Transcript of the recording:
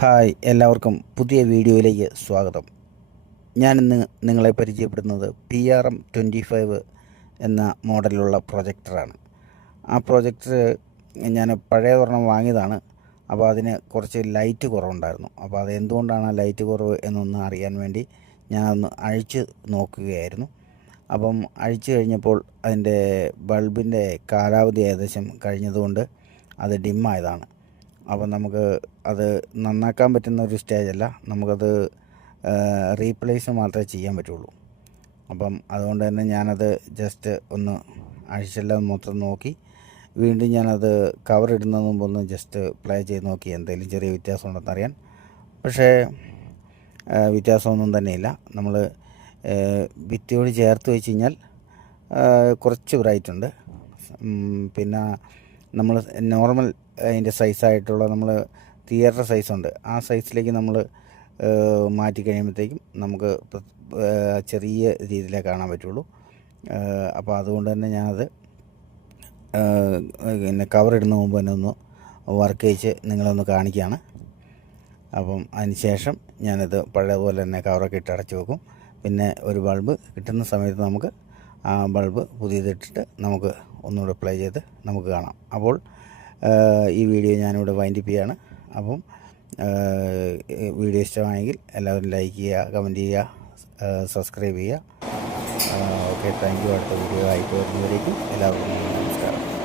Hi എല്ലാവർക്കും പുതിയ വീഡിയോയിലേക്ക് സ്വാഗതം. ഞാനിന്ന് നിങ്ങളെ പരിചയപ്പെടുന്നത് P R M twenty five എന്ന മോഡലിലുള്ള പ്രൊജക്ടറാണ്. ആ പ്രൊജക്ടർ ഞാൻ പഴയ ഒരെണ്ണം വാങ്ങിയതാണ്. അപ്പോൾ അതിന് കുറച്ച് ലൈറ്റ് കുറവുണ്ടായിരുന്നു. അപ്പോൾ അത് എന്തുകൊണ്ടാണ് ലൈറ്റ് കുറവ് എന്നൊന്ന് അറിയാൻ വേണ്ടി ഞാനൊന്ന് അഴിച്ച് നോക്കുകയായിരുന്നു. അപ്പം അഴിച്ചു കഴിഞ്ഞപ്പോൾ അതിന്റെ ബൾബിന്റെ കാലാവധി ഏകദേശം കഴിഞ്ഞതുകൊണ്ട് അത് ഡിമ്മായതാണ്. അപ്പം നമുക്ക് അത് നന്നാക്കാൻ പറ്റുന്ന ഒരു സ്റ്റേജല്ല നമുക്കത് റീപ്ലേസ് മാത്രമേ ചെയ്യാൻ പറ്റുള്ളൂ. അപ്പം അതുകൊണ്ട് തന്നെ ഞാനത് ജസ്റ്റ് ഒന്ന് അഴിച്ചെല്ലാം മൊത്തം നോക്കി വീണ്ടും ഞാനത് കവർ ഇടുന്നതിന് മുമ്പ് ഒന്ന് ജസ്റ്റ് പ്ലേ ചെയ്ത് നോക്കി എന്തെങ്കിലും ചെറിയ വ്യത്യാസം ഉണ്ടെന്ന് അറിയാൻ. പക്ഷേ വ്യത്യാസമൊന്നും തന്നെയില്ല. നമ്മൾ ഭിത്തിയോട് ചേർത്ത് വെച്ച് കഴിഞ്ഞാൽ കുറച്ച് ബ്രൈറ്റ് ഉണ്ട്. പിന്നെ നമ്മൾ നോർമൽ അതിന്റെ സൈസായിട്ടുള്ള നമ്മൾ തിയേറ്റർ സൈസുണ്ട് ആ സൈസിലേക്ക് നമ്മൾ മാറ്റി കഴിയുമ്പോഴത്തേക്കും നമുക്ക് ചെറിയ രീതിയിലേ കാണാൻ പറ്റുള്ളൂ. അപ്പോൾ അതുകൊണ്ട് തന്നെ ഞാനത് പിന്നെ കവർ ഇടുന്ന മുമ്പ് തന്നെ ഒന്ന് വർക്ക് ചെയ്ച്ച് നിങ്ങളൊന്ന് കാണിക്കുകയാണ് അപ്പം അതിനുശേഷം ഞാനത് പഴയ പോലെ തന്നെ കവറൊക്കെ ഇട്ട് അടച്ചു വെക്കും. പിന്നെ ഒരു ബൾബ് കിട്ടുന്ന സമയത്ത് നമുക്ക് ആ ബൾബ് പുതിയതിട്ടിട്ട് നമുക്ക് ഒന്നുകൂടെ പ്ലേ ചെയ്ത് നമുക്ക് കാണാം. അപ്പോൾ ഈ വീഡിയോ ഞാനിവിടെ വൈൻഡപ്പ് ചെയ്യാണ്. അപ്പം വീഡിയോ ഇഷ്ടമായെങ്കിൽ എല്ലാവരും ലൈക്ക് ചെയ്യുക കമന്റ് ചെയ്യുക സബ്സ്ക്രൈബ് ചെയ്യുക. ഓക്കെ താങ്ക് യു അടുത്ത വീഡിയോ ആയിട്ട് വരുന്നവരേക്കും എല്ലാവർക്കും